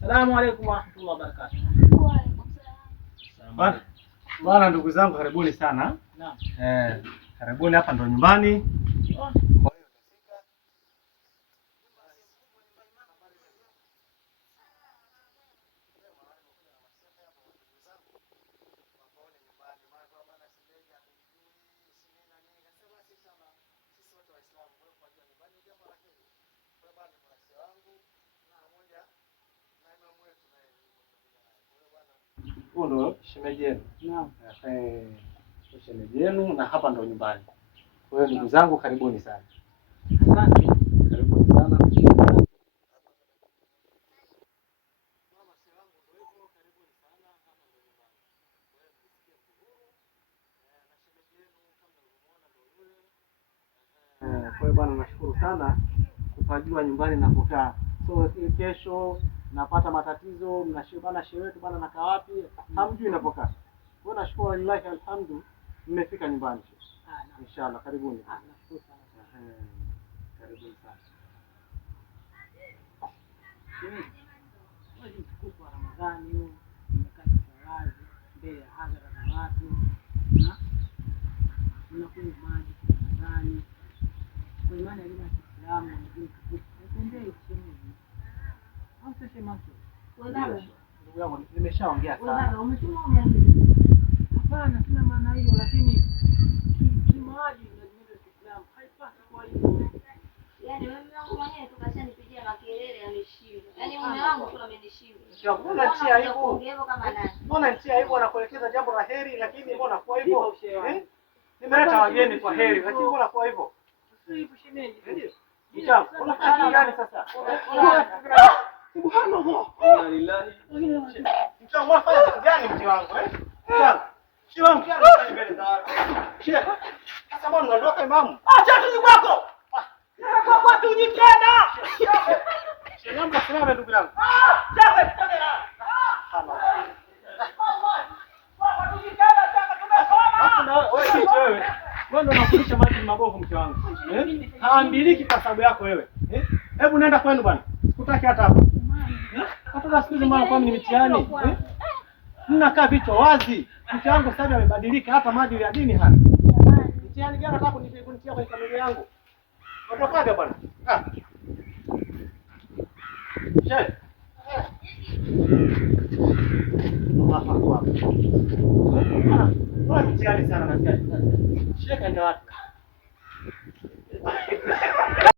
Salamu alaykum wa rahmatullahi wa barakatuh. Wa alaykum salaam. Bwana, ndugu zangu karibuni sana. Naam. Karibuni, hapa ndo nyumbani. Huo ndo shemeji yenu. Naam. Shemeji yenu na hapa ndo nyumbani. Kwa hiyo ndugu zangu karibuni sana. Asante. Karibuni sana. Kwa hiyo bwana, nashukuru sana kupajua nyumbani napokaa. So kesho napata matatizo, mnashia bana, shehe wetu bana nakaa wapi? Hamjui napokaa. Kwa hiyo nashukuru lillahi alhamdu, mmefika nyumbani. Inshallah, karibuni. Nashukuru sana. Karibuni sana. Mwezi mtukufu wa Ramadhani huu umekaa wazi mbele ya hadhara za watu. Unakunywa maji Ramadhani. Kwa imani ya Kiislamu na dini tukufu. Tembee shemeji. Au sasa macho. Ndugu yangu, nimeshaongea sana. Wewe umetuma umeandika. Hapana, sina maana hiyo, lakini kimaji na dini ya Kiislamu haipasi kwa hivyo. Yaani mume wangu mwenyewe tukashanipigia makelele ameshinda. Yaani mume wangu tu amenishinda. Mbona nchi aibu? Ongea kama nani? Mbona nchi aibu anakuelekeza jambo la heri, lakini mbona kwa hivyo? Nimeleta wageni kwa heri, lakini mbona kwa hivyo? Sio shemeji, ndio. Mchana, unafikiri gani sasa? Subhanallah. Inna lillahi. Mchana, unafanya kitu gani mke wangu Mchana. Sio wangu anafanya mbele za watu. Sheikh. Sasa mbona unaondoka imamu? Acha tu kwako. Kwa watu tena. Sheikh, naomba simame ndugu yangu. Chapa kamera. Wewe ndo unafundisha maji mabovu mke wangu. Haambiliki kwa sababu yako wewe. Hebu nenda kwenu bwana. Sikutaki hata hapa. Hata siku hizi mara kwa mimi mitihani. Mnakaa vichwa wazi. Mke wangu sasa amebadilika, hata maadili ya dini hana. Mitihani gani nataka kunitia kwenye familia yangu? Ondokaga bwana. Sheikh. Hapa kwa. Wewe mtihani sana na Sheikh ndio wapi?